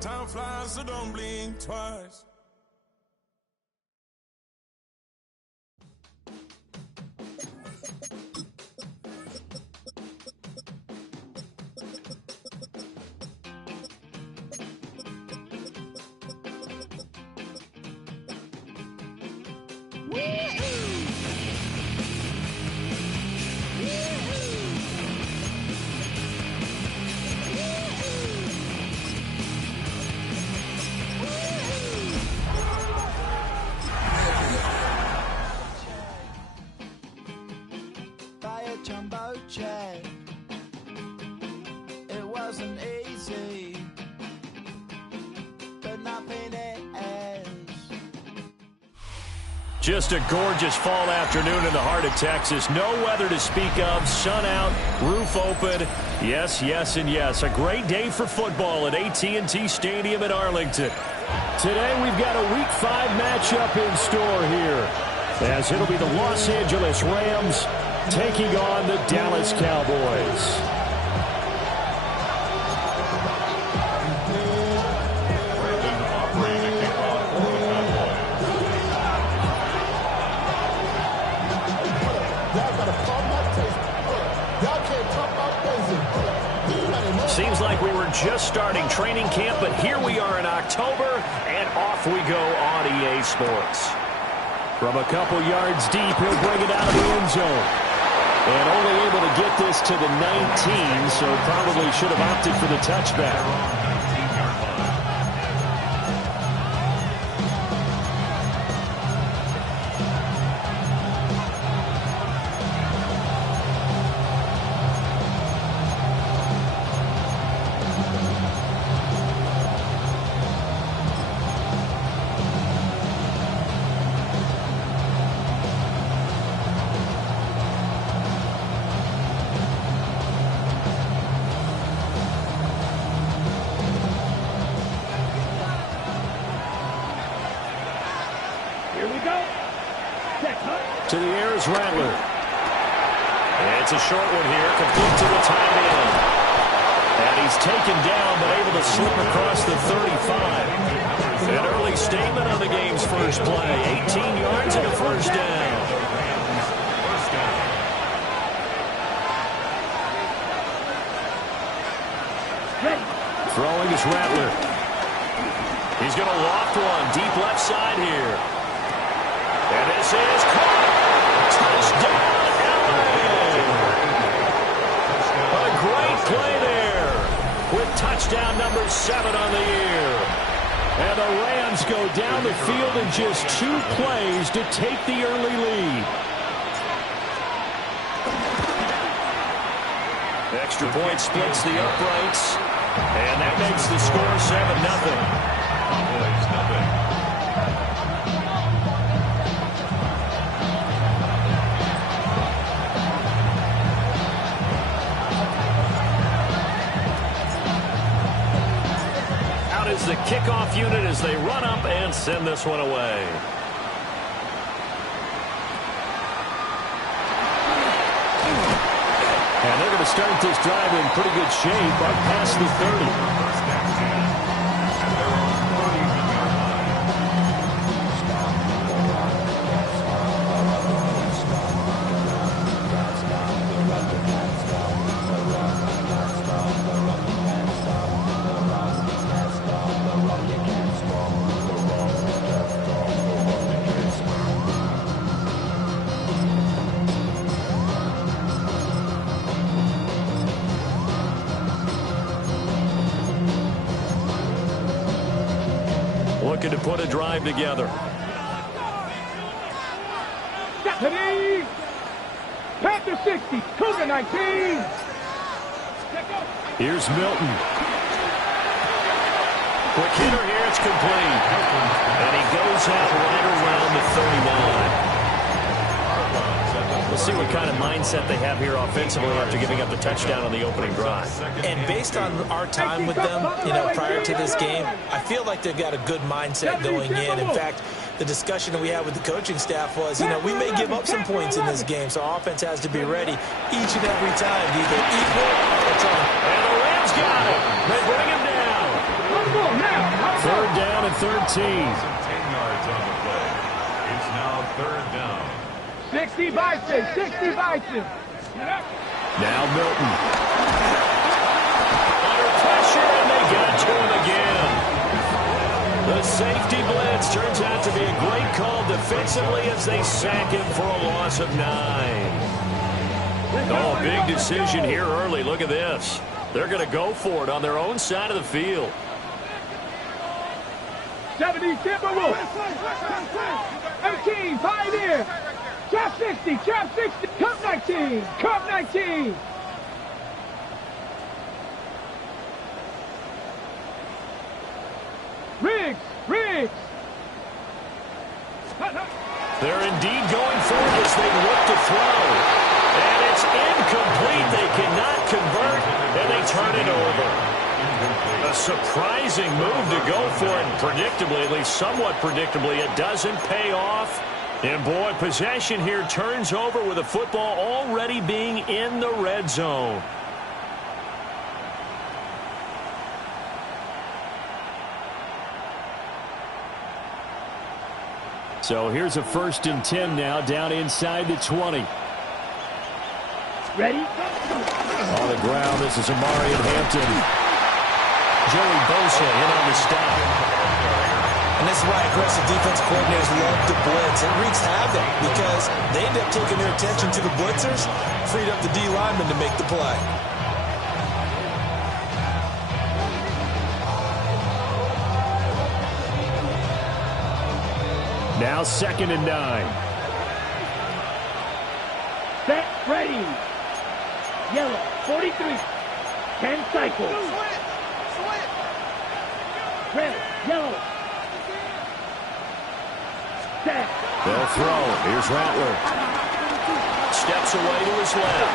Time flies, so don't blink twice. Jumbo jet. It wasn't easy, but nothing is. Just a gorgeous fall afternoon in the heart of Texas. No weather to speak of. Sun out, roof open. Yes, yes, and yes. A great day for football at AT&T Stadium in Arlington. Today we've got a Week 5 matchup in store here, as it'll be the Los Angeles Rams taking on the Dallas Cowboys. Seems like we were just starting training camp, but here we are in October, and off we go on EA Sports. From a couple yards deep, he'll bring it out of the end zone. And only able to get this to the 19, so probably should have opted for the touchback. To the air is Rattler. It's a short one here, complete to the tight end. And he's taken down, but able to slip across the 35. An early statement on the game's first play. 18 yards and a first down. Throwing is Rattler. He's going to loft one deep left side here. And this is caught. Touchdown, LA! A great play there with touchdown number 7 on the year. And the Rams go down the field in just 2 plays to take the early lead. Extra point splits the uprights. And that makes the score 7-0. The kickoff unit as they run up and send this one away. And they're going to start this drive in pretty good shape up past the 30. Looking to put a drive together. Panther 60, Cougar 19. Here's Milton. Quick hitter here, it's complete. And he goes out right around the 31. We'll see what kind of mindset they have here offensively after giving up the touchdown on the opening drive. And based on our time with them, prior to this game, I feel like they've got a good mindset going in. In fact, the discussion that we had with the coaching staff was, we may give up some points in this game, so our offense has to be ready each and every time to either equal or try. And the Rams got it. They bring him down. Third down and 13. 10 yards on the play. It's now third down. 60 Bison, 60 Bison. Now Milton. Under pressure, and they got to him again. The safety blitz turns out to be a great call defensively as they sack him for a loss of 9. Oh, big decision here early. Look at this. They're going to go for it on their own side of the field. 70 Timberwolves. 18 Pioneer. Trap 60, trap 60. Cup 19, cup 19. Riggs, Riggs. They're indeed going for it as they look to throw. And it's incomplete. They cannot convert, and they turn it over. A surprising move to go for it, and predictably, at least somewhat predictably, it doesn't pay off. And boy, possession here turns over with the football already being in the red zone. So here's a 1st and 10 now, down inside the 20. Ready? On the ground, this is Amarian Hampton. Joey Bosa in on the stop. And this is why aggressive defense coordinators love to blitz. It wreaks havoc because they end up taking their attention to the blitzers, freed up the D lineman to make the play. Now 2nd and 9. Set, ready. Yellow, 43. 10 cycles. Red, yellow. Set. They'll throw. Here's Rattler. Steps away to his left.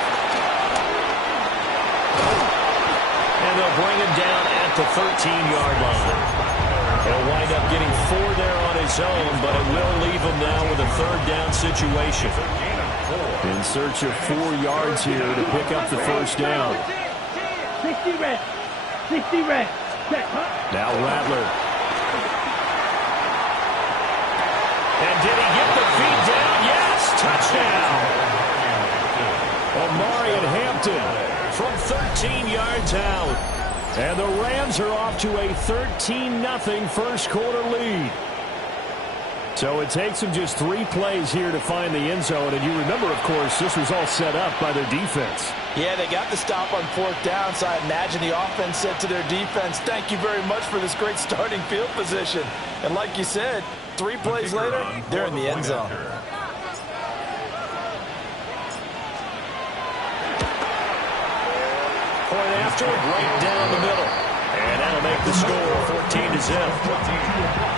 And they'll bring him down at the 13-yard line. He'll wind up getting 4 there on his own, but it will leave him now with a 3rd down situation. In search of 4 yards here to pick up the 1st down. 60 red. 60 red. Set. Now Rattler. And did he get the feet down? Yes, touchdown. Amarian Hampton from 13 yards out. And the Rams are off to a 13-0 first quarter lead. So it takes them just 3 plays here to find the end zone. And you remember, of course, this was all set up by their defense. Yeah, they got the stop on 4th down, so I imagine the offense said to their defense, thank you very much for this great starting field position. And like you said, 3 plays later, they're in the end zone. Point after, right down the middle. And that'll make the score 14-0.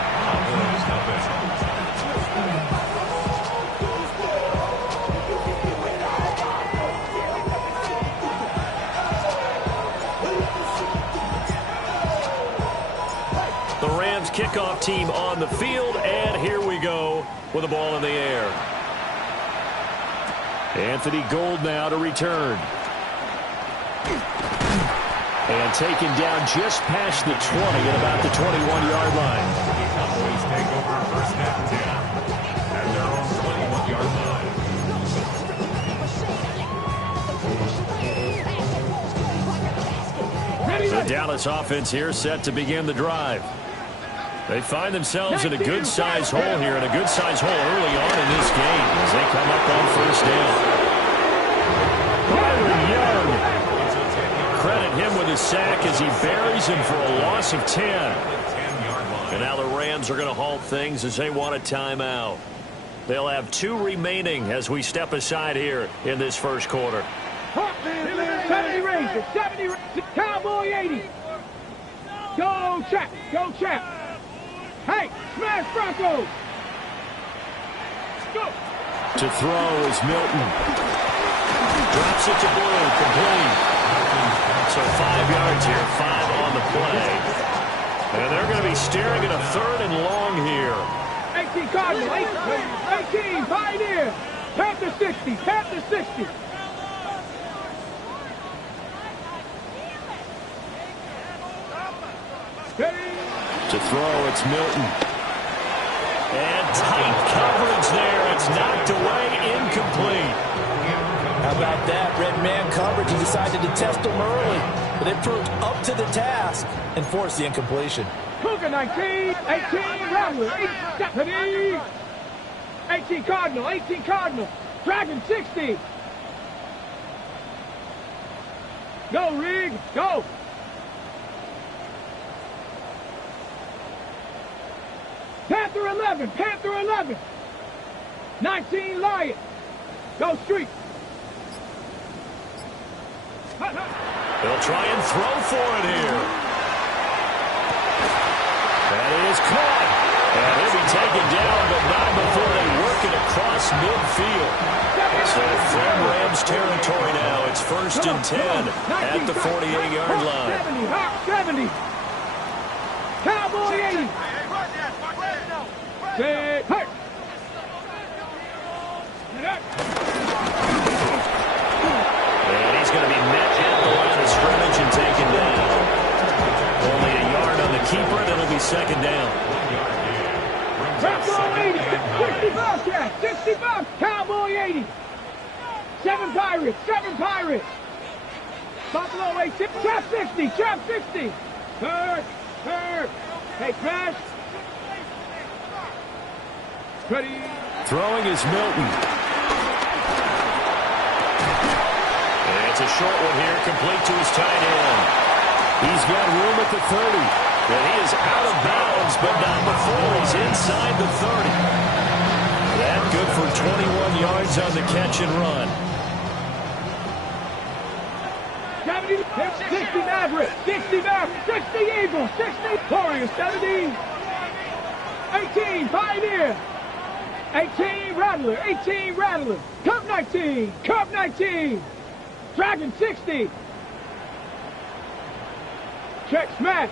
The Rams kickoff team on the field, and here we go with the ball in the air. Anthony Gould now to return. And taken down just past the 20 at about the 21-yard line. Cowboys take over 1st and 10 at their own 21-yard line. The Dallas offense here set to begin the drive. They find themselves in a good-sized hole here, and a good-sized hole early on in this game as they come up on 1st down. Byron Young. Credit him with his sack as he buries him for a loss of 10. And now the Rams are going to halt things as they want a timeout. They'll have 2 remaining as we step aside here in this first quarter. 70 Rangers, 70 Rangers, Cowboy 80. Go Chap, go Chap. Hey, smash Broncos. Go. To throw is Milton. Drops it to Blue, complete. So 5 yards here, 5 on the play. And they're going to be staring at a 3rd and long here. 18 Cardinals, 18 Pioneer. Panther 60, Panther 60. To To throw, it's Milton. And tight coverage there. It's knocked away, incomplete. How about that? Red man coverage. He decided to test him early, but it proved up to the task and forced the incompletion. Cougar 19, 18 Rattler, 18 Cardinal, 18 Cardinal. Dragon 60. Go, Rig, go. Panther 11, Panther 11. 19 Lion. Go, Street. They'll try and throw for it here. That is caught. And he'll be taken down, but not before they work it across midfield. So from Rams territory now, it's 1st and 10 at the 48-yard line. 70. Cowboy 80. Say, hey. And he's going to be met at the line of scrimmage and taken down. Only a yard on the keeper, and it'll be 2nd down. Buffalo 80. 65. Cowboy 80. 7 Pirates. Buffalo 8. Trap 60. Hurt. Hey, crash. Ready. Throwing is Milton. And it's a short one here, complete to his tight end. He's got room at the 30. And he is out of bounds, but not before he's inside the 30. That good for 21 yards on the catch and run. 60 Maverick. 60 Eagle. 60 Warrior. 70. 18 Pioneer. 18 Rattler. Cup 19. Dragon 60. Check smash.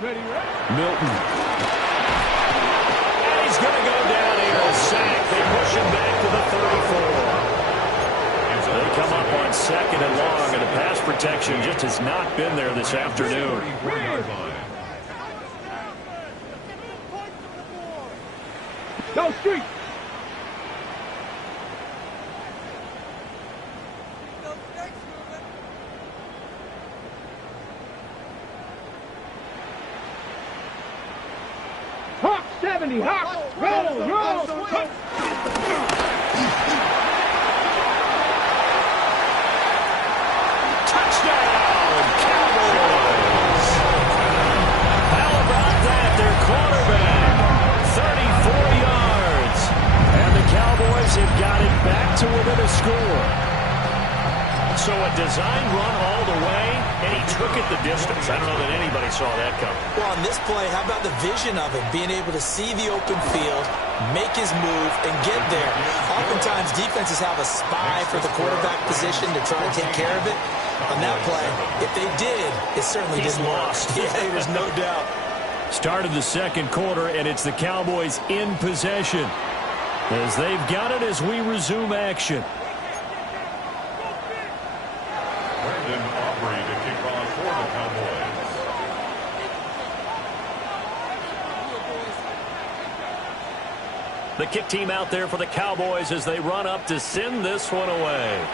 Ready. Milton. And he's going to go down here. A sack. They push him back to the 34. They come up on 2nd and long, and the pass protection just has not been there this afternoon. Go, Street. Hawk 70. Hawk. Roll. Touchdown, Cowboys. How about that? Their quarterback, 34 yards. And the Cowboys have got it back to within a score. So a design run all the way, and he took it the distance. I don't know that anybody saw that coming. Well, on this play, how about the vision of him, being able to see the open field, make his move, and get there. Oftentimes, defenses have a spy for the quarterback position to try to take care of it. On that play, if they did, it certainly didn't work. Yeah, there's no doubt. Start of the 2nd quarter, and it's the Cowboys in possession as they've got it as we resume action. Brandon Aubrey to kick off for the Cowboys. The kick team out there for the Cowboys as they run up to send this one away.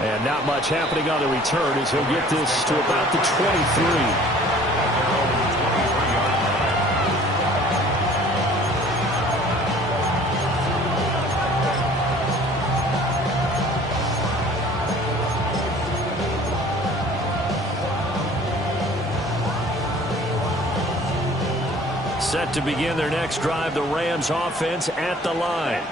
And not much happening on the return as he'll get this to about the 23. Set to begin their next drive, the Rams offense at the line.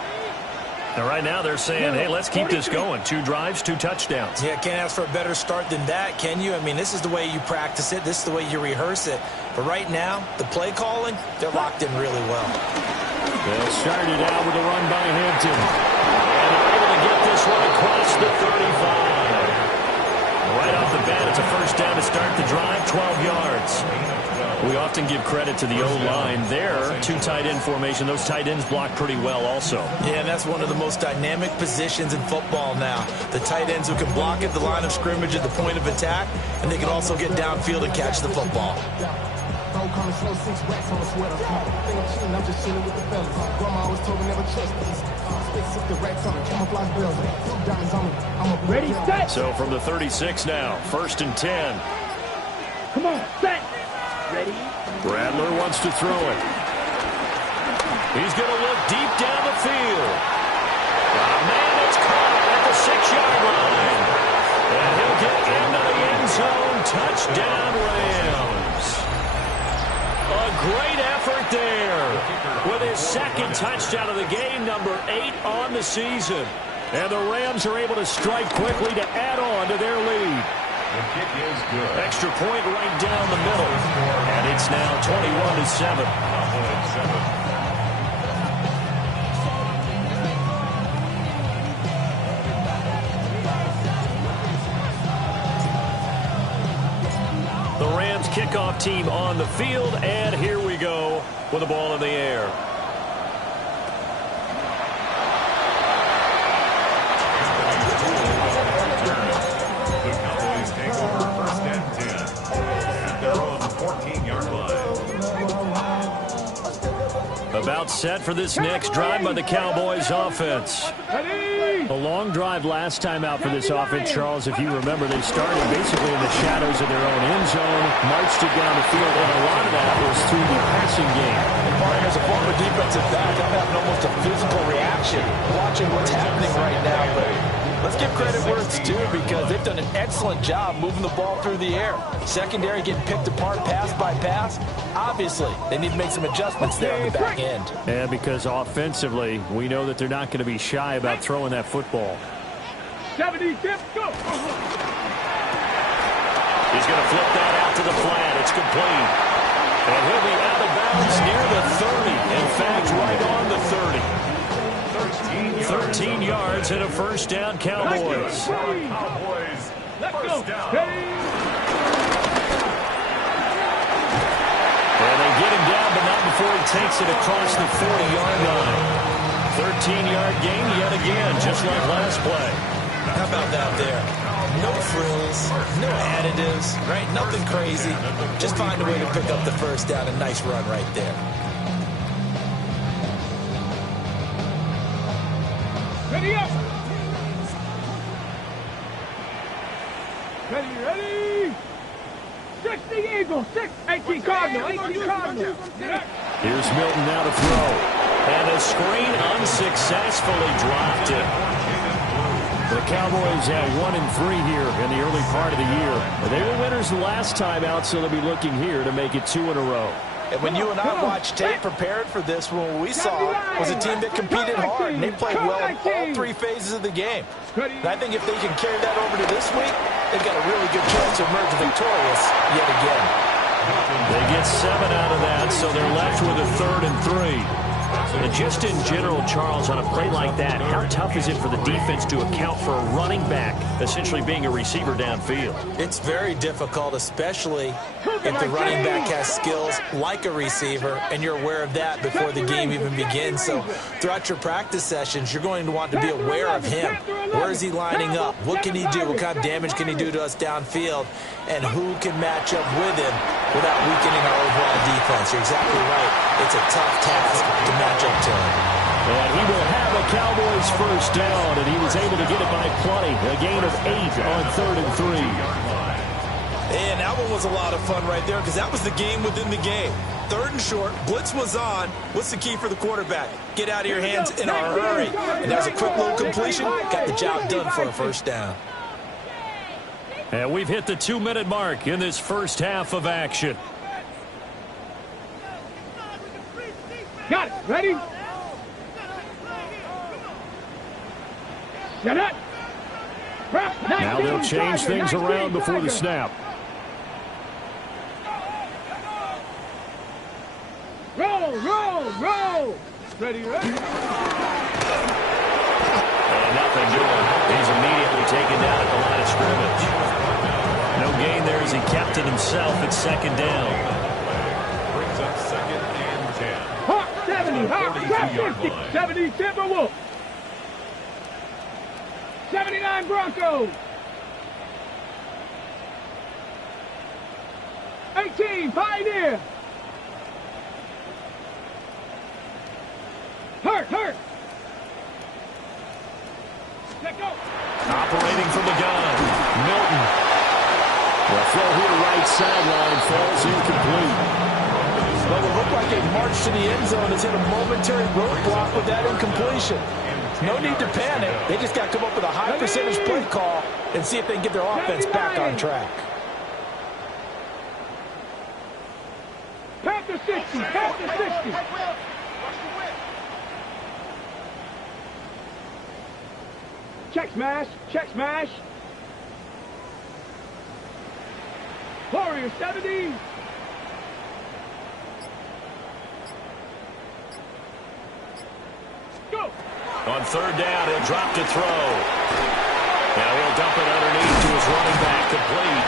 And right now they're saying, hey, let's keep this going. 2 drives, 2 touchdowns. Yeah, can't ask for a better start than that, can you? I mean, this is the way you practice it. This is the way you rehearse it. But right now, the play calling, they're locked in really well. They'll start it out with a run by Hampton. And they're able to get this one across the 35. Right off the bat, it's a first down to start the drive, 12 yards. We often give credit to the O-line there. Two tight end formation. Those tight ends block pretty well also. Yeah, and that's one of the most dynamic positions in football now. The tight ends who can block at the line of scrimmage at the point of attack, and they can also get downfield and catch the football. Ready, set. So from the 36 now, 1st and 10. Come on, set. Ready. Rattler wants to throw it. He's going to look deep down the field. Man, it's caught at the 6-yard line. And he'll get into the end zone. Touchdown, Rams. A great effort there with his second touchdown of the game, number 8 on the season. And the Rams are able to strike quickly to add on to their lead. The kick is good. Extra point right down the middle. And it's now 21-7. Cowboys 7. The Rams kickoff team on the field, and here we go with the ball in the air. The Cowboys take over 1st and 10 at their own 14-yard line. About set for this next drive by the Cowboys offense. Ready. A long drive last time out for this offense, Charles. If you remember, they started basically in the shadows of their own end zone, marched it down the field, and a lot of that was through the passing game. As a former defensive back, I'm having almost a physical reaction watching what's happening right now. But let's give credit where it's due because they've done an excellent job moving the ball through the air. Secondary getting picked apart pass by pass. Obviously, they need to make some adjustments there on the back end. And because offensively, we know that they're not going to be shy about throwing that football. 70, tip, go. He's going to flip that out to the flat. It's complete. And he'll be out of bounds near the 30. In fact, right on the 30. 13 yards and a first down, Cowboys. Cowboys Let's go. first down. Ready. And they get him down, but not before he takes it across the 40-yard line. 13-yard gain yet again, just like last play. How about that there? No frills, no additives, right? Nothing crazy. Just find a way to pick up the first down. A nice run right there. Ready up. Ready. 60 Eagles, 18 Cardinal, 18 Cardinal. Here's Milton now to throw. And a screen unsuccessfully dropped it. The Cowboys have 1-3 here in the early part of the year. They were winners the last time out, so they'll be looking here to make it 2 in a row. And when you and I watched tape prepared for this, what we saw was a team that competed hard, and they played well in all 3 phases of the game. And I think if they can carry that over to this week, they've got a really good chance to emerge victorious yet again. They get 7 out of that, so they're left with a 3rd and 3. And just in general, Charles, on a play like that, how tough is it for the defense to account for a running back essentially being a receiver downfield? It's very difficult, especially if the running back has skills like a receiver, and you're aware of that before the game even begins. So throughout your practice sessions, you're going to want to be aware of him. Where is he lining up? What can he do? What kind of damage can he do to us downfield? And who can match up with him without weakening our overall defense? You're exactly right. It's a tough task to match up to him. And he will have a Cowboys first down, and he was able to get it by plenty. A gain of 8 on 3rd and 3. And that one was a lot of fun right there because that was the game within the game. 3rd and short, blitz was on. What's the key for the quarterback? Get out of your hands in a hurry. And that was a quick little completion. Got the job done for a first down. And we've hit the 2-minute mark in this first half of action. Got it. Ready? Set up. Now they'll change things around before the snap. Roll. Ready. And nothing doing. He's immediately taken down at the line of scrimmage. No gain there as he kept it himself at 2nd down. Chop 50. 70 Timberwolves. 79 Broncos. 18 Pioneer. Hurt. Let go. Operating from the gun. Milton. The throw here right sideline falls incomplete. Well, it looked like a march to the end zone has hit a momentary roadblock with that incompletion. No need to panic. They just got to come up with a high percentage play call and see if they can get their offense back on track. Panther 60. Panther 60. Check smash. Warrior 70. Go. On third down, he'll drop to throw. Now he'll dump it underneath to his running back, complete.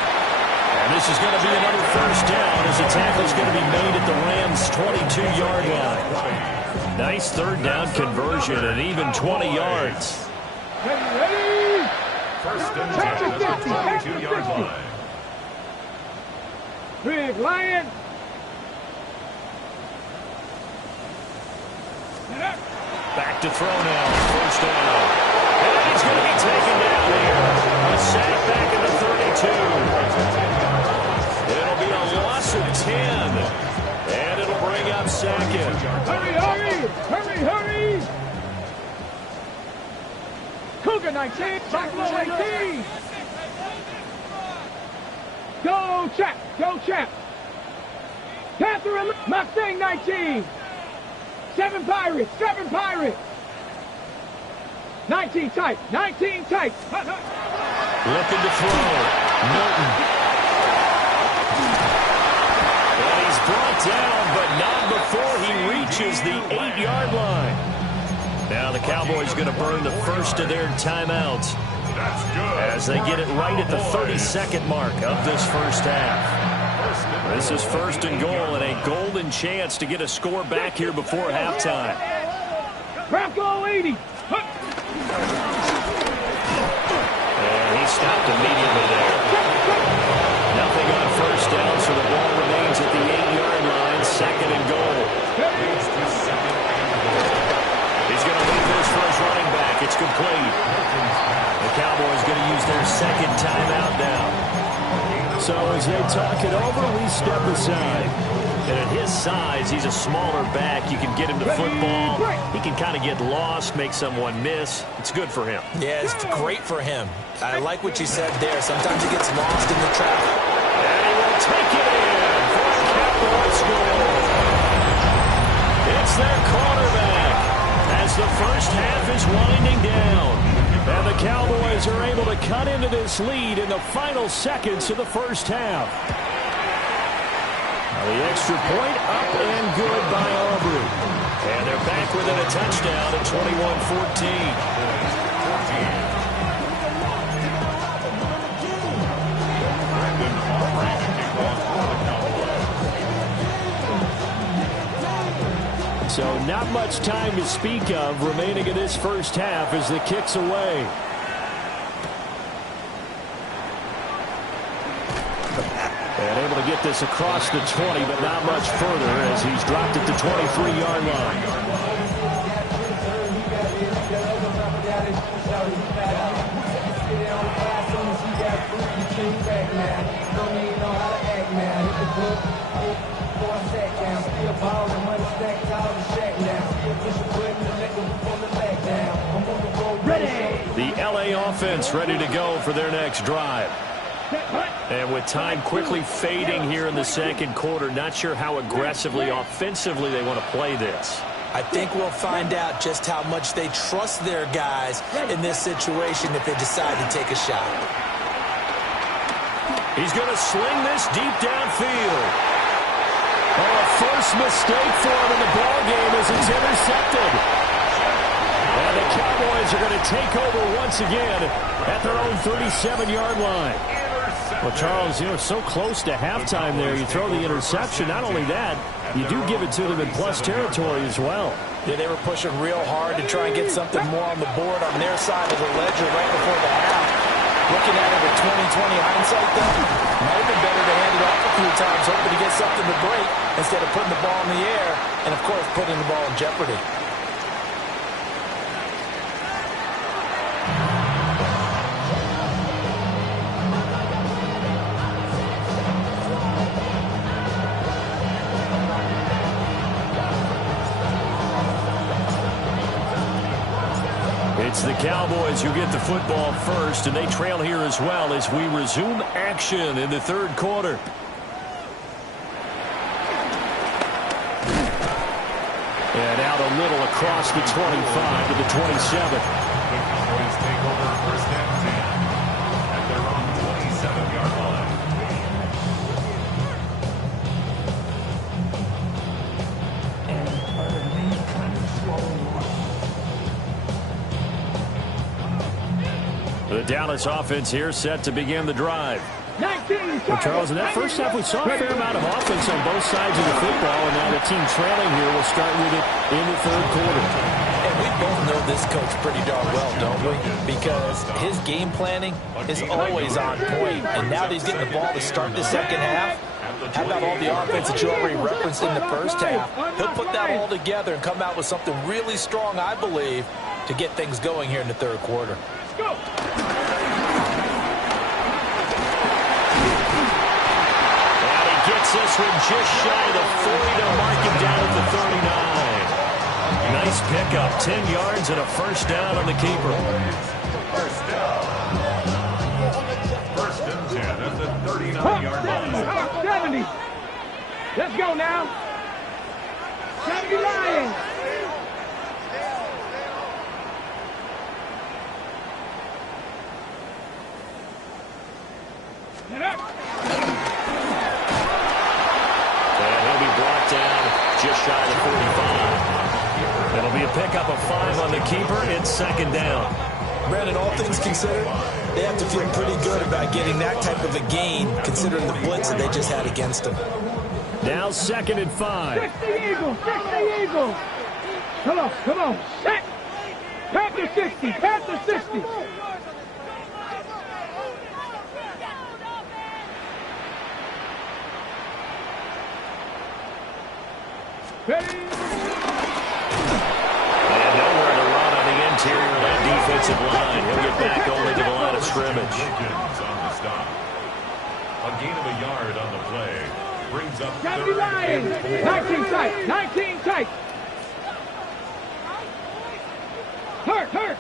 And this is going to be another first down as the tackle's going to be made at the Rams' 22-yard line. Nice third down conversion and even 20 yards. Ready. First and 10 at the 22-yard line. Big Lion. Back to throw now. First down. And he's going to be taken down here. A sack back at the 32. It'll be a loss of 10. And it'll bring up second. Hurry. Cougar 19. Buffalo 18. Go Chap. Panther Mustang 19. 7 Pirates. 19 tight. Looking to throw. Milton. And he's brought down, but not before he reaches the 8-yard line. Now the Cowboys going to burn the first of their timeouts as they get it right at the 32nd mark of this first half. This is first and goal and a golden chance to get a score back here before halftime. Bronco 80. And he stopped immediately there. Nothing on first down, so the ball remains at the 8-yard line, second and goal. He's going to leave this for his running back. It's complete. The Cowboys going to use their second timeout now. So as they talk it over, we step aside. And at his size, he's a smaller back. You can get him to football. He can kind of get lost, make someone miss. It's good for him. Yeah, it's great for him. I like what you said there. Sometimes he gets lost in the traffic. And he will take it in for a Cowboy score. It's their quarterback as the first half is winding down. And the Cowboys are able to cut into this lead in the final seconds of the first half. Now the extra point up and good by Aubrey. And they're back within a touchdown at 21-14. So not much time to speak of remaining in this first half as the kick's away. And able to get this across the 20, but not much further as he's dropped it to 23-yard line. The LA offense ready to go for their next drive. And with time quickly fading here in the second quarter, not sure how aggressively, offensively they want to play this. I think we'll find out just how much they trust their guys in this situation if they decide to take a shot. He's going to sling this deep downfield. Oh, a first mistake for him in the ballgame as it's intercepted. And the Cowboys are going to take over once again at their own 37-yard line. Well, Charles, so close to halftime there. You throw the interception. Not only that, you do give it to them in plus territory as well. Yeah, they were pushing real hard to try and get something more on the board on their side of the ledger right before the half. Looking at it with 20/20 hindsight, though, might have been better to hand it off a few times, hoping to get something to break instead of putting the ball in the air and, of course, putting the ball in jeopardy. It's the Cowboys who get the football first, and they trail here as well as we resume action in the third quarter. And out a little across the 25 to the 27. The Cowboys take over first and 10 at their own 27-yard line. The Dallas offense here set to begin the drive. 19. Well, Charles, in that first half, we saw a fair amount of offense on both sides of the football, and now the team trailing here will start with it in the third quarter. And we both know this coach pretty darn well, don't we? Because his game planning is always on point. And now that he's getting the ball to start the second half, how about all the offense that you already referenced in the first half? He'll put that all together and come out with something really strong, I believe, to get things going here in the third quarter. Go. Gets this one just shy of the 40 to mark him down at the 39. Nice pickup, 10 yards and a first down on the keeper. First down. First and 10 at the 39-yard line. 70. Let's go now. 70 Lions. Get up. Just shy of the 45. It'll be a pickup of 5 on the keeper. It's second down. Brandon, all things considered, they have to feel pretty good about getting that type of a gain, considering the blitz that they just had against them. Now second and 5. 60 Eagles. 60 Eagles. Come on. Come on. Set. Panther 60. Panther 60. Ready? And nowhere to run on the interior of that defensive line. He'll get back only to the line of scrimmage. On the stop. A gain of a yard on the play. Brings up 70 Lions. 19 tight. 19 tight. Hurt.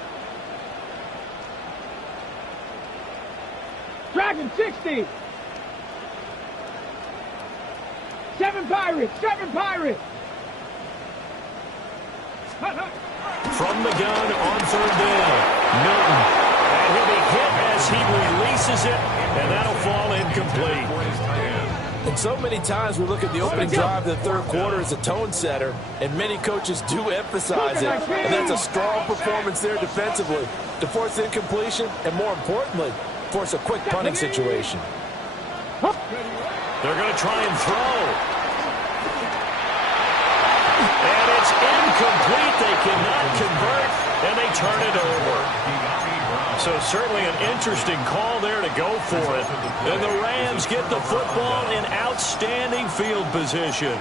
Dragon 60. 7 Pirates. 7 Pirates. From the gun on third down. Milton. And he'll be hit as he releases it, and that'll fall incomplete. And so many times we look at the opening drive of the third quarter as a tone setter, and many coaches do emphasize it. And that's a strong performance there defensively to force incompletion and, more importantly, force a quick punting situation. They're going to try and throw. And it's incomplete. They cannot convert, and they turn it over. So certainly an interesting call there to go for it. And the Rams get the football in outstanding field position.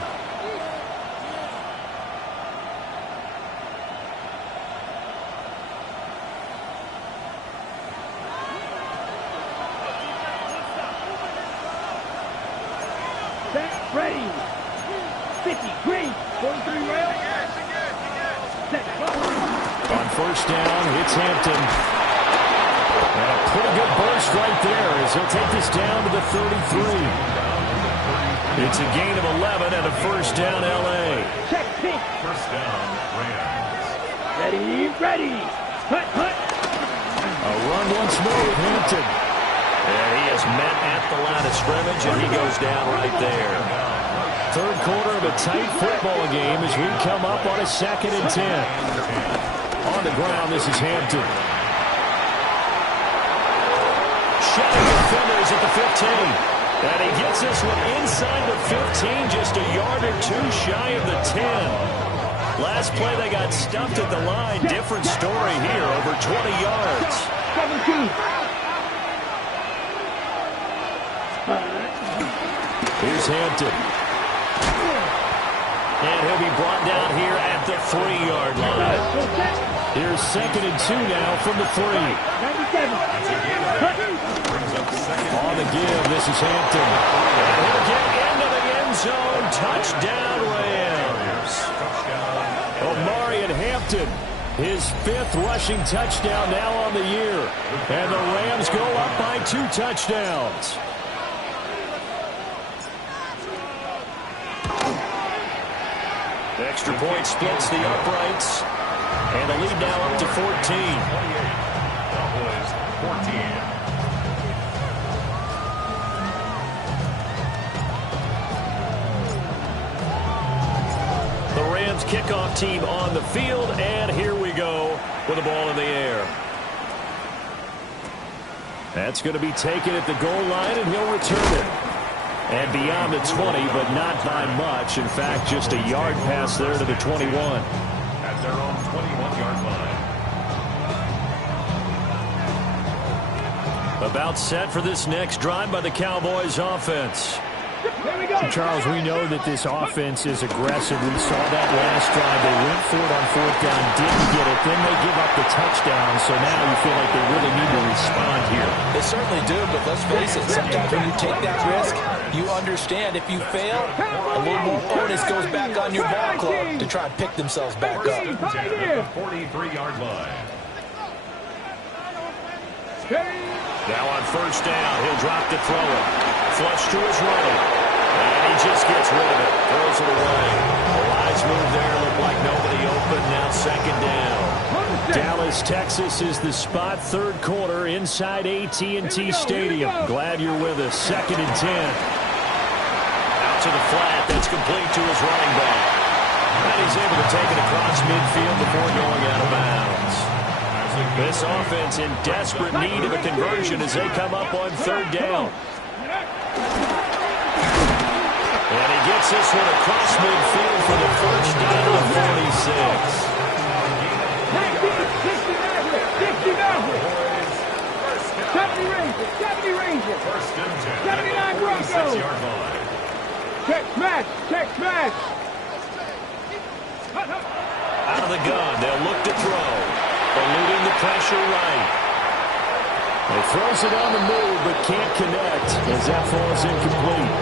Set. Ready. 50. Green. 43 rail. On first down, it's Hampton. And a pretty good burst right there as he'll take this down to the 33. It's a gain of 11 and a first down, L.A. Check. Pink. First down, Rams. Ready. Hut. A run once more with Hampton. And he is met at the line of scrimmage, and he goes down right there. Third quarter of a tight football game as we come up on a 2nd and 10. On the ground, this is Hampton. Shedding defenders at the 15. And he gets this one inside the 15, just a yard or two shy of the 10. Last play, they got stuffed at the line. Different story here, over 20 yards. 17. Here's Hampton. And he'll be brought down here at the 3-yard line. Here's 2nd and 2 now from the 3. 97. On the give, this is Hampton. And he'll get into the end zone. Touchdown, Rams. Omarion Hampton, his 5th rushing touchdown now on the year. And the Rams go up by 2 touchdowns. Extra point splits the uprights. And the lead now up to 14. Cowboys 14. The Rams kickoff team on the field, and here we go with the ball in the air. That's going to be taken at the goal line, and he'll return it. And beyond the 20, but not by much. In fact, just a yard pass there to the 21. At their own 21-yard line. About set for this next drive by the Cowboys offense. Charles, we know that this offense is aggressive. We saw that last drive. They went for it on 4th down, didn't get it. Then they give up the touchdown. So now you feel like they really need to respond here. They certainly do, but let's face it, sometimes when you take that risk, you understand if you fail, a little more onus goes back on your ball club to try and pick themselves back up. 43-yard line. Now on 1st down, he'll drop to throw it. Flush to his right. And he just gets rid of it. Throws it away. A wise move there. Looked like nobody open. Now 2nd down. Dallas, Texas is the spot. 3rd quarter inside AT&T Stadium. Glad you're with us. 2nd and 10. Out to the flat. That's complete to his running back. And he's able to take it across midfield before going out of bounds. This offense in desperate need of a conversion as they come up on 3rd down. And he gets this one across midfield for the first down of 46. 70 Rangers, 70 Rangers, 79 Broncos. Check smash, check smash. Out of the gun, they'll look to throw. Eluding the pressure right. He throws it on the move, but can't connect as that falls incomplete.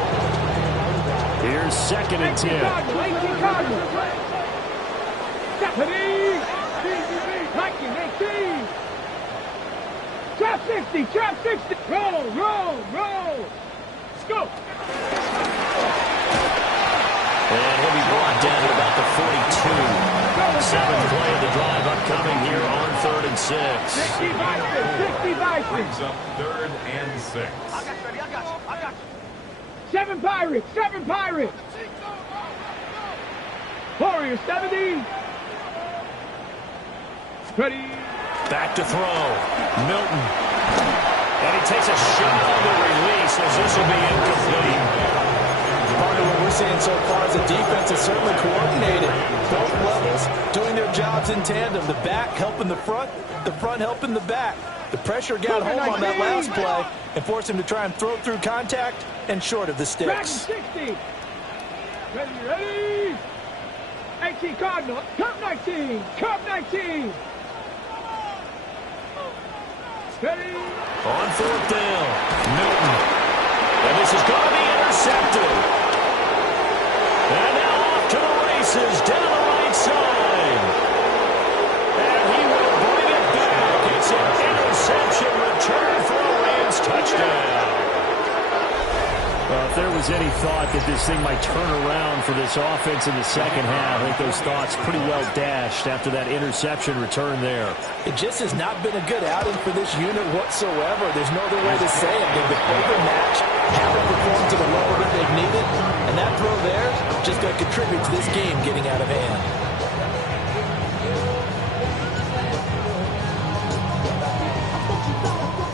Here's 2nd and 10. Trap 60, trap 60. Roll, roll, roll. Let's go. And he'll be brought down at about the 42. 7th play of the drive upcoming here on 3rd and 6. 60 Vikings. Brings up 3rd and 6. 7 Pirates, 7 Pirates. Warriors, 70. Ready. Back to throw. Milton. And he takes a shot on the release as this will be incomplete. Part of what we're seeing so far is the defense is certainly coordinated. Both levels doing their jobs in tandem. The back helping the front helping the back. The pressure got home on that last play and forced him to try and throw through contact and short of the sticks. 60. Ready, ready. 18 Cardinal. Cup 19. Cup 19. Ready. On 4th down. Milton. And this is going to be intercepted. And now off to the races down the right side. And he will bring it back. It's an interception return for a Rams touchdown. Well, if there was any thought that this thing might turn around for this offense in the 2nd half, I think those thoughts pretty well dashed after that interception return there. It just has not been a good outing for this unit whatsoever. There's no other way to say it. They've been overmatched, haven't performed to the level that they've needed, and that throw there just going to contribute to this game getting out of hand.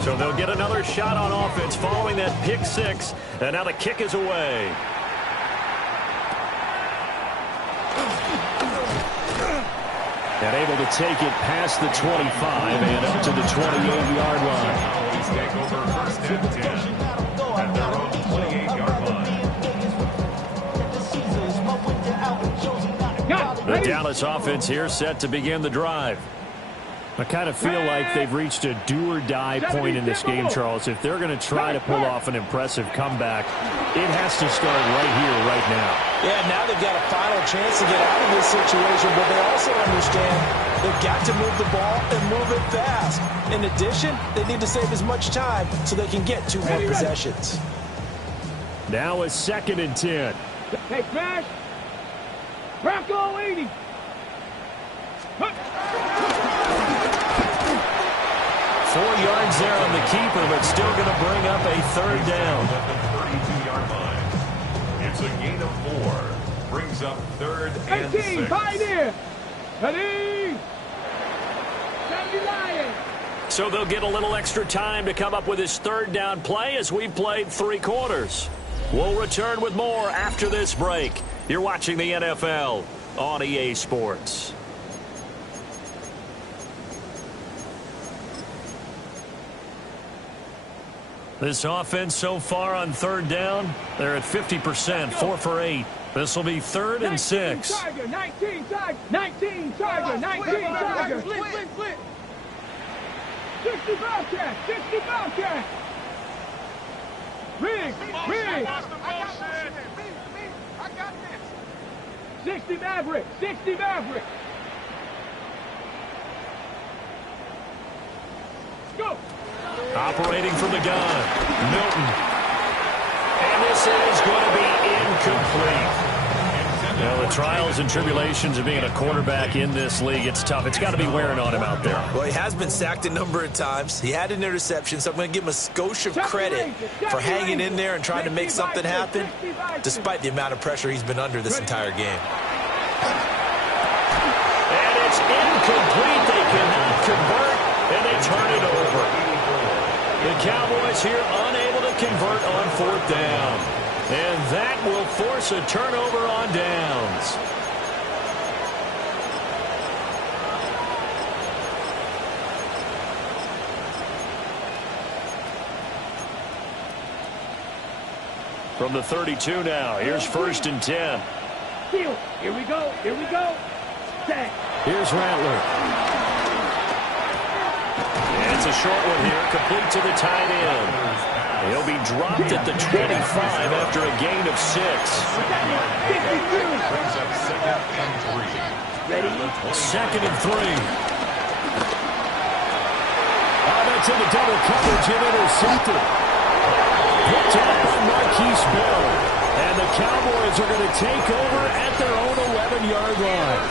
So they'll get another shot on offense following that pick 6, and now the kick is away. And able to take it past the 25 and up to the 28-yard line. Cowboys take over first and 10 at their own 28-yard line. The Dallas offense here set to begin the drive. I kind of feel like they've reached a do-or-die point in this game, Charles. If they're going to try to pull off an impressive comeback, it has to start right here, right now. Yeah, now they've got a final chance to get out of this situation, but they also understand they've got to move the ball and move it fast. In addition, they need to save as much time so they can get 2 more possessions. Now a 2nd and 10. Hey, smash. Rocco 80. 4 yards there on the keeper, but still going to bring up a 3rd down. At the 32-yard line. It's a gain of 4. Brings up 3rd and 18, 6. pioneer. Ready. 70 Lions. So they'll get a little extra time to come up with his 3rd down play as we played 3 quarters. We'll return with more after this break. You're watching the NFL on EA Sports. This offense so far on 3rd down, they're at 50%, 4 for 8. This will be 3rd and 6. 19 Tiger, 19 Tiger, 19 Tiger. Split. 60 Bobcat, 60 Bobcat. Rig. I got this. 60 Maverick, 60 Maverick. Go. Operating from the gun, Milton. And this is going to be incomplete. Now, the trials and tribulations of being a quarterback in this league, it's tough. It's got to be wearing on him out there. Well, he has been sacked a number of times. He had an interception, so I'm going to give him a skosh of credit for hanging in there and trying to make something happen, despite the amount of pressure he's been under this entire game. And it's incomplete. They cannot convert, and they turn it over. The Cowboys here unable to convert on 4th down. And that will force a turnover on downs. From the 32 now, here's 1st and 10. Here we go. Tag. Here's Rattler. And it's a short one here, complete to the tight end. He'll be dropped at the 25 after a gain of 6. Brings up 2nd and 3. 2nd and 3. Oh, that's in the double coverage and intercepted. Picked up by Marquise Bell. And the Cowboys are going to take over at their own 11-yard line.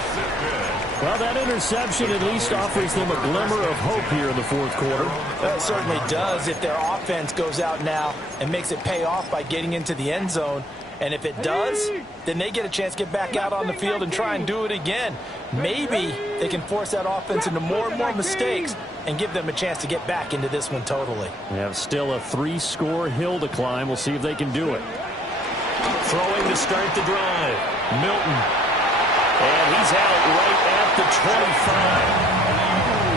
Well, that interception at least offers them a glimmer of hope here in the 4th quarter. That certainly does if their offense goes out now and makes it pay off by getting into the end zone. And if it does, then they get a chance to get back out on the field and try and do it again. Maybe they can force that offense into more and more mistakes and give them a chance to get back into this one totally. They have still a 3-score hill to climb. We'll see if they can do it. Throwing to start the drive. Milton. And he's out right at the 25.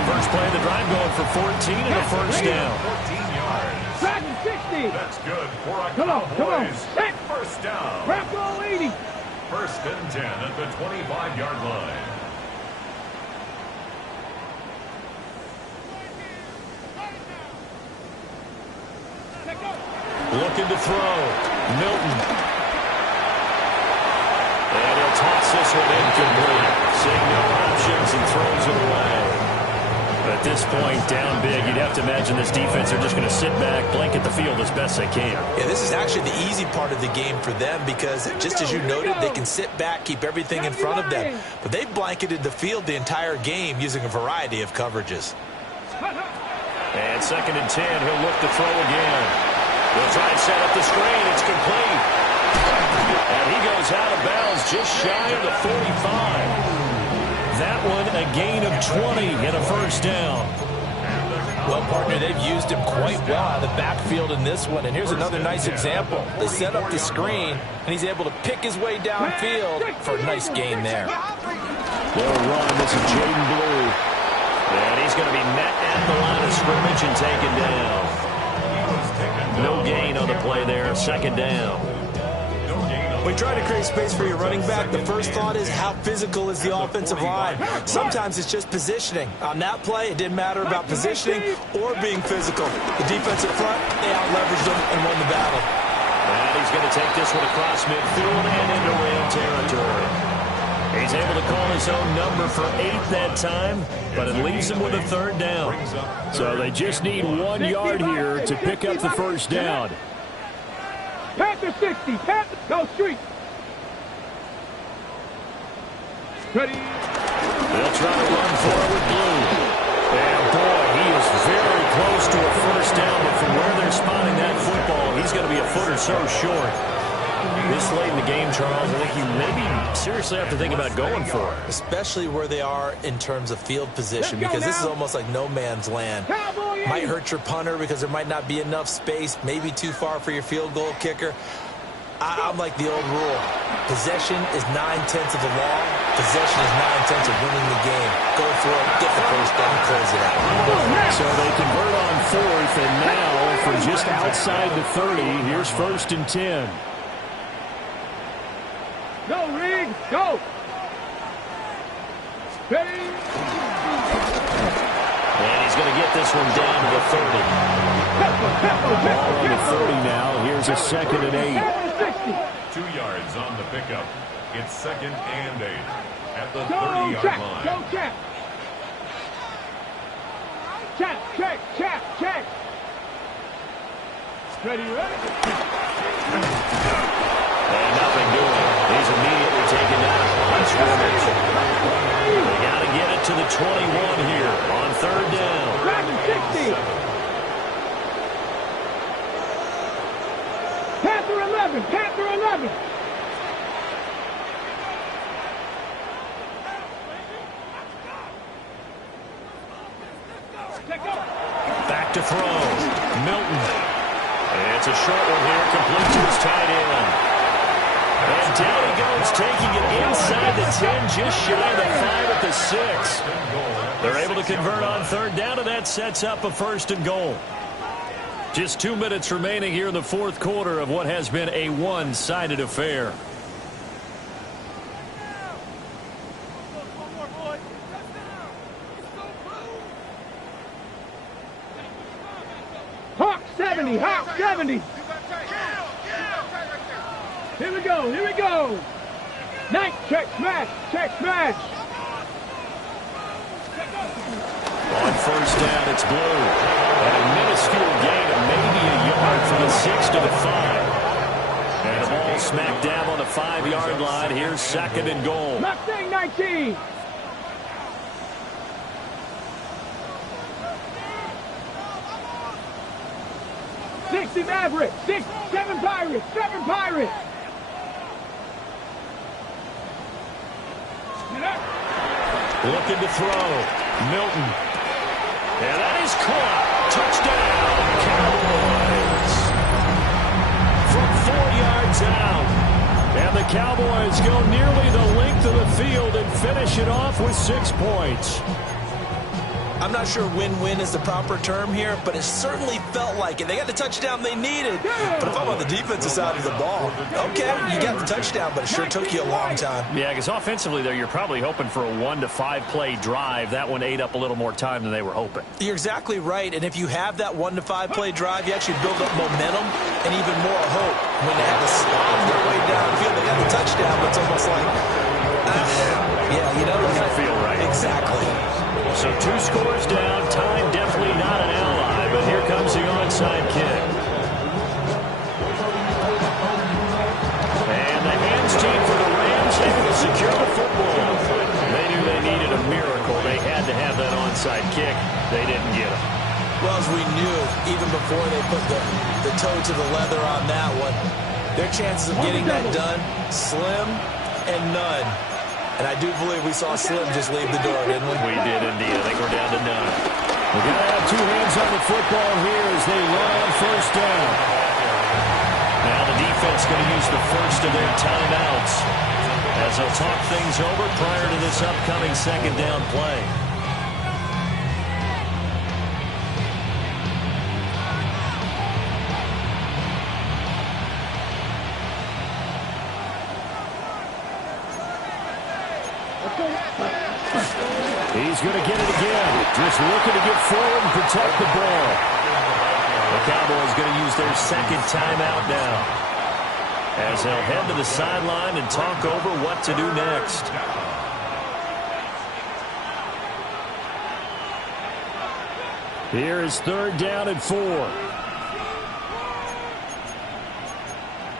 First play of the drive going for 14 and a 1st down. 14 yards. Dragon 60. That's good for a Come on. Cowboys. Set. 1st down. Rocco 80. 1st and 10 at the 25-yard line. Looking to throw. Milton. And he'll toss this one incomplete. Seeing no options and throws it away. But at this point, down big, you'd have to imagine this defense are just going to sit back, blanket the field as best they can. Yeah, this is actually the easy part of the game for them because, just as you noted, they can sit back, keep everything in front of them. But they've blanketed the field the entire game using a variety of coverages. And 2nd and 10, he'll look to throw again. He'll try and set up the screen. It's complete. And he goes out of bounds just shy of the 45. That one a gain of 20 and a 1st down. Well, partner, they've used him quite well out of the backfield in this one. And here's another nice example. They set up the screen, and he's able to pick his way downfield for a nice gain there. They'll run. This is Jaden Blue. And he's going to be met at the line of scrimmage and taken down. No gain on the play there. Second down. When you try to create space for your running back, the first thought is how physical is the offensive line. Sometimes it's just positioning. On that play, it didn't matter about positioning or being physical. The defensive front, they out-leveraged them and won the battle. And he's going to take this one across midfield and into Ram territory. He's able to call his own number for 8 that time, but it leaves him with a third down. So they just need 1 yard here to pick up the first down. Panther 60. Panther. Go street. Ready. They'll try to run forward Blue. And boy, he is very close to a first down, but from where they're spotting that football, he's going to be a foot or so short. This late in the game, Charles, I think you maybe seriously have to think about going for it. Especially where they are in terms of field position, because this is almost like no man's land. Might hurt your punter because there might not be enough space, maybe too far for your field goal kicker. I'm like the old rule. Possession is 9/10 of the law. Possession is 9/10 of winning the game. Go for it, get the first down, close it out. So they convert on fourth, and now from just outside the 30, here's 1st and 10. Go, Reed. Go. Ready. And he's going to get this one down to the 30. Ball on the 30 now. Here's a 2nd and 8. 2 yards on the pickup. It's 2nd and 8 at the Go, 30-yard check. line. Go, check. Check, check, check, check. Ready, ready. And nothing doing. He's immediately taken down on scrimmage. They got to get it to the 21 here on 3rd down. Dragon 60. Panther 11. Panther 11. Back to throw. Milton. And it's a short one here, complete to his tight end. And down he goes, taking it inside the 10, just shy of the 5 at the 6. They're able to convert on 3rd down, and that sets up a 1st and goal. Just 2 minutes remaining here in the 4th quarter of what has been a one-sided affair. Hawk 70. Hawk 70. Here we go. Here we go. Night. Check smash. Check smash. On 1st down, it's Blue. And a minuscule gain of maybe a yard from the 6 to the 5. And the ball smack dab on the 5-yard line. Here's 2nd and goal. Mustang 19. '60 Maverick. 7 Pirates. 7 Pirates. Looking to throw. Milton. And that is caught. Touchdown, Cowboys. From 4 yards out. And the Cowboys go nearly the length of the field and finish it off with 6 points. I'm not sure win-win is the proper term here, but it certainly felt like it. They got the touchdown they needed. But if I'm on the defensive side of the ball, okay, you got the touchdown, but it sure took you a long time. Yeah, because offensively there, you're probably hoping for a 1 to 5 play drive. That one ate up a little more time than they were hoping. You're exactly right, and if you have that 1 to 5 play drive, you actually build up momentum and even more hope. When they have to slog their way downfield, they got the touchdown, but it's almost like, yeah, you know, it doesn't feel right. Exactly. So 2 scores down. Time definitely not an ally, but here comes the onside kick. And the hands team for the Rams able to secure the football. They knew they needed a miracle. They had to have that onside kick. They didn't get it. Well, as we knew, even before they put the toe to the leather on that one, their chances of getting that done, slim and none. And I do believe we saw Slim just leave the door, didn't we? We did indeed. I think we're down to none. We got to have 2 hands on the football here as they run on 1st down. Now the defense going to use the first of their timeouts. as they'll talk things over prior to this upcoming second down play. He's going to get it again. Just looking to get forward and protect the ball. The Cowboys going to use their second timeout now, as they'll head to the sideline and talk over what to do next. Here is 3rd down and 4.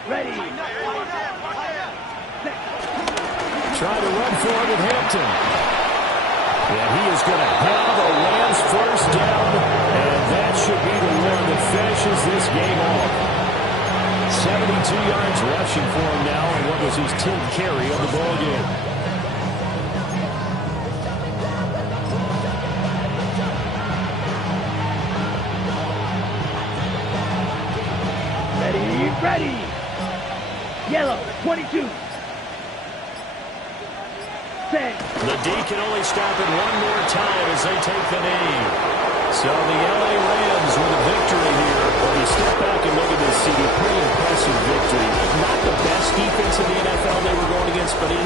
Ready. Trying to run for it with Hampton. And he is going to have the Rams first down, and that should be the one that finishes this game off. 72 yards rushing for him now, and what was his 10th carry of the ball game. Ready. Yellow, 22. The D can only stop it one more time as they take the knee. So the LA Rams with a victory here. When you step back and look at this, CD, pretty impressive victory. Not the best defense in the NFL they were going against, but